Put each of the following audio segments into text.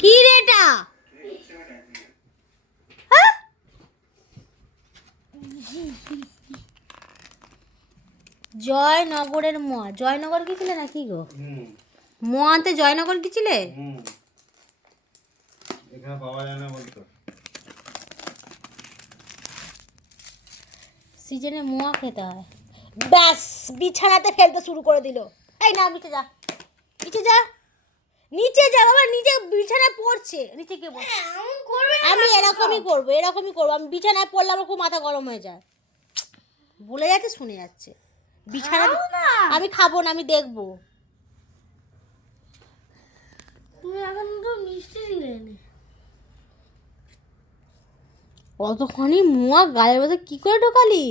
কি রে এটা? হ্যাঁ? জয়নগরের মোয়া। জয়নগর গেছিলে নাকি গো? মোয়া আনতে জয়নগর গেছিলে? এখানে পাওয়া যায় না বলতো। সিজনে মোয়া খেতে হয়। ব্যাস, বিছানাতে ফেলতে শুরু করে দিল। এই না, নিচে যা, নিচে যা, নিচে যা বাবা, নিচে বিছানায় পড়ছে। নিচে কে বল? আমি এরকমই করবো, এরকমই করবো। আমি বিছানায় পড়লে আমার খুব মাথা গরম হয়ে যায়। বলে যাচ্ছে, শুনে যাচ্ছে। বিছানা আমি খাবো না, আমি দেখবো। তুমি এখন তো মিষ্টি দিলে না। কতখানি মোয়া গালের মধ্যে কি করে ঢোকালি?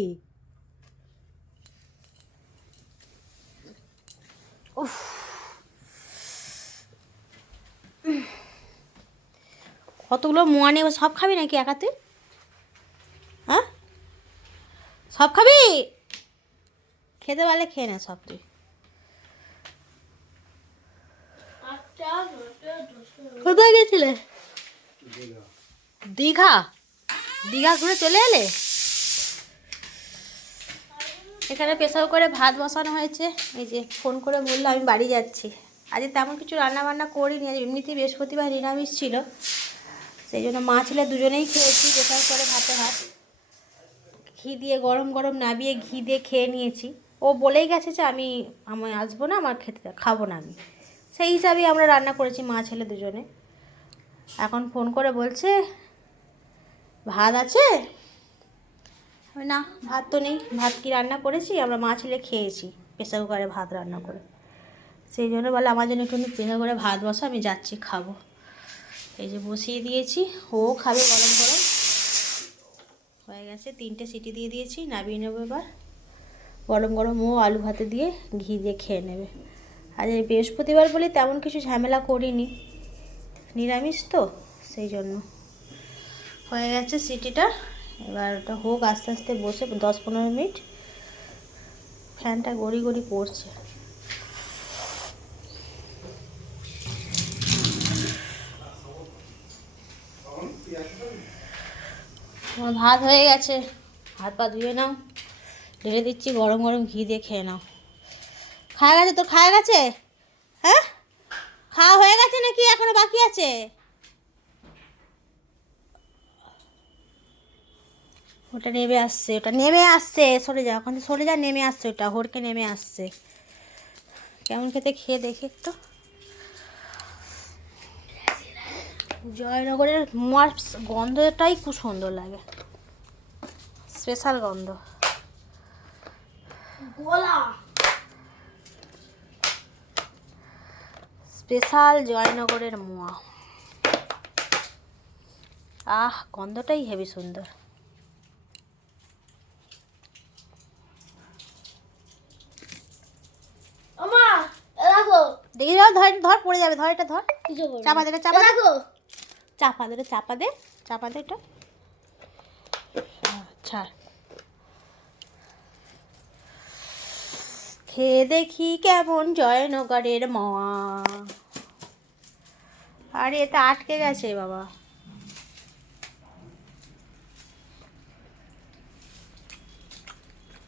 উফ, কতগুলো মোয়া নেই, সব খাবি নাকি একাতে? হ্যাঁ, সব খাবি? খেতে পারলে খেয়ে নে সব তুই। কোথায় গেছিলে? দীঘা। দীঘা ঘুরে চলে এলে? এখানে প্রেসার করে ভাত বসানো হয়েছে। এই যে ফোন করে বললো আমি বাড়ি যাচ্ছি। আজকে তেমন কিছু রান্না বান্না করিনি, আজ এমনিতেই বৃহস্পতিবার নিরামিষ ছিল। সেই জন্য মা ছেলে দুজনেই খেয়েছি প্রেসার করে ভাতে ভাত। ঘি দিয়ে গরম গরম নাবিয়ে ঘি দিয়ে খেয়ে নিয়েছি। ও বলেই গেছে যে আমি আসবো না, আমার খেতে খাবো না আমি। সেই হিসাবেই আমরা রান্না করেছি মা ছেলে দুজনে। এখন ফোন করে বলছে ভাত আছে? না, ভাত তো নেই। ভাত কি রান্না করেছি? আমরা মা ছেলে খেয়েছি প্রেসার কুকারে ভাত রান্না করে। সেই জন্য বলে আমার জন্য একটু প্রেসার করে ভাত বসা, আমি যাচ্ছি খাবো। এই যে বসিয়ে দিয়েছি, ও খাবে গরম গরম। হয়ে গেছে, 3টে সিটি দিয়ে দিয়েছি, নামিয়ে নেবো এবার। গরম গরম ও আলু ভাতে দিয়ে ঘি দিয়ে খেয়ে নেবে। আজ এই বৃহস্পতিবার বলে তেমন কিছু ঝামেলা করিনি, নিরামিষ তো, সেই জন্য। হয়ে গেছে সিটিটা, এবার ওটা হোক আস্তে আস্তে, বসে 10-15 মিনিট। ফ্যানটা গড়ি গড়ি পড়ছে। আমার ভাত হয়ে গেছে, হাত পা ধুয়ে নাও, ঢেলে দিচ্ছি, গরম গরম ঘি দিয়ে খেয়ে নাও। খাওয়া গেছে তো? খাওয়া গেছে? হ্যাঁ, খাওয়া হয়ে গেছে নাকি এখনো বাকি আছে? ওটা নেমে আসছে, ওটা নেমে আসছে, সরে যা ওখানে, সরে যা, নেমে আসছে ওটা, হড়কে নেমে আসছে। কেমন খেতে খেয়ে দেখি একটু। জয়নগরের মোয়ার গন্ধটাই খুব সুন্দর লাগে, স্পেশাল গন্ধ। গোলা স্পেশাল জয়নগরের মোয়া। আহ, গন্ধটাই হেবি সুন্দর। দেখি যাও, ধর ধর, পড়ে যাবে, ধর এটা, ধর, চাপা দে, চাপা দে, চাপা দে, চাপা দে, চাপা দে এটা। আচ্ছা, খেয়ে দেখি কেমন জয়নগরের মোয়া। আরে এটা আটকে গেছে বাবা।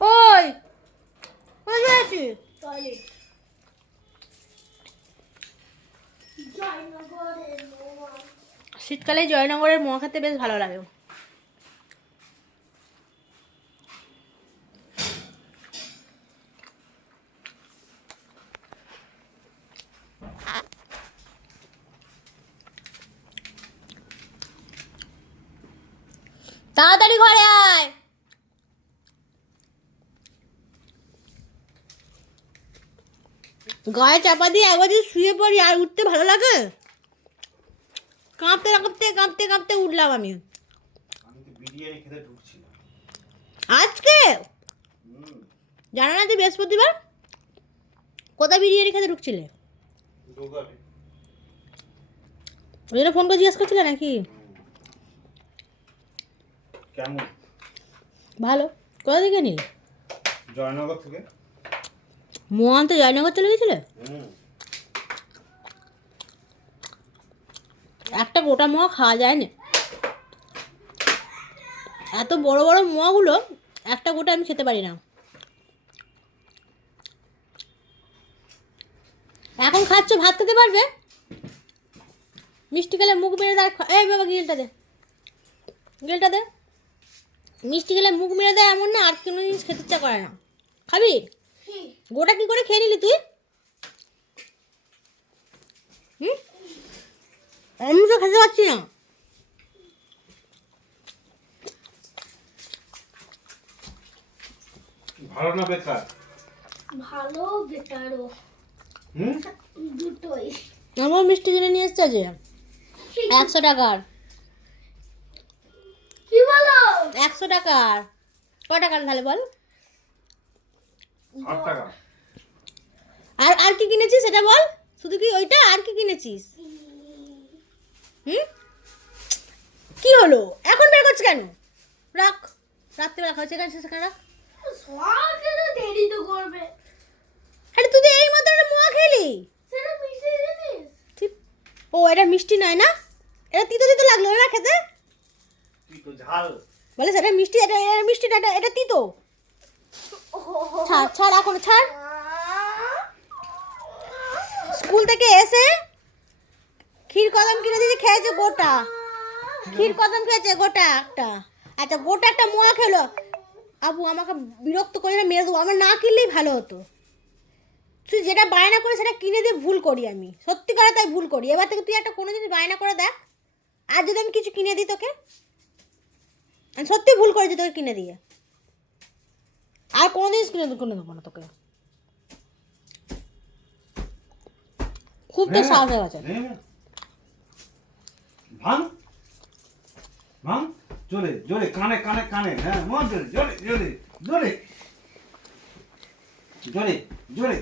ওই কোথায় আছিস? শীতকালে জয়নগরের মোয়া খেতে বেশ ভালো লাগে। তাড়াতাড়ি ঘরে আয়। গায়ে চাপা দিয়ে একবার যদি শুয়ে পড়ি আর উঠতে ভালো লাগে? কাঁপতে কাঁপতে কাঁপতে কাঁপতে উঠলাম আমি। বিরিয়ানি খেতে ঢুকছিলাম আজকে জানো না যে বৃহস্পতিবার? কোথায় বিরিয়ানি খেতে ঢুকছিলে? ওই জন্য ফোন করে জিজ্ঞেস করছিলে নাকি? কেমন? ভালো। কোথা থেকে নিলে? জয়নগর থেকে। মোহন তো জয়নগর চলে গেছিলে? গোটা মোয়া খাওয়া যায় না। এত বড় বড় মোয়াগুলো একটা গোটা আমি খেতে পারি না। এখন খাচ্ছ, ভাত খেতে পারবে? মিষ্টি খেলে মুখ মেরে দেয়। এই বাবা গিলটা দে, গিলটা দে। মিষ্টি খেলে মুখ মেরে দেয় এমন না আর কোনো জিনিস খেতে ইচ্ছা করে না। খাবি? গোটা কি করে খেয়ে নিলি তুই? আমি তো খেতে পারছি না। ভালো না বেকার? ভালো বেটারও হুম? দুটোই। আমার মিষ্টি কিনে নিয়ে এসছে যে 100 টাকার। কি বলো? 100 টাকার। ক টাকার তাহলে বল? 8 টাকা। আর কি কিনেছিস সেটা বল? শুধু কি ওইটা, আর কি কিনেছিস? হুম, কি হলো এখন বের করছিস কেন? রাখ, রাত্রে রাখা হচ্ছে, সেখানে রাখ। সকালে দেরি তো করবে। আরে তুই তো এই মাত্র একটা মোয়া খেলি। সেটা মিশে জিনিস। ঠিক। ও এটা মিষ্টি নয় না, এটা তিতো তিতো লাগলো না খেতে? তুই তো ঝাল। বলে সেটা মিষ্টি, এটা মিষ্টি, এটা তিতো। ছাড় ছাড়, এখন ছাড়। স্কুল থেকে এসে ক্ষীর কদম কিনে দিয়েছে, খেয়েছে গোটা। ক্ষীর কদম খেয়েছে গোটা একটা। আচ্ছা গোটা একটা মোয়া খেলো। আবু আমাকে বিরক্ত করে না, মেরে দেবো। আমার না কিনলেই ভালো হতো। তুই যেটা বায়না করে সেটা কিনে দিয়ে ভুল করি আমি, সত্যিকারে তাই ভুল করি। এবার থেকে তুই একটা কোনো জিনিস বায়না করে দেখ, আর যদি আমি কিছু কিনে দিই তোকে, আমি সত্যি ভুল করেছি তোকে কিনে দিয়ে। আর কোনো জিনিস কিনে দেবো না তোকে। খুব তো সাহস হয়ে গেছে। ভাঙ ভাঙ, জোরে জোরে, কানে কানে কানে। হ্যাঁ, জোরে জোরে জোরে জোরে জোরে জোরে।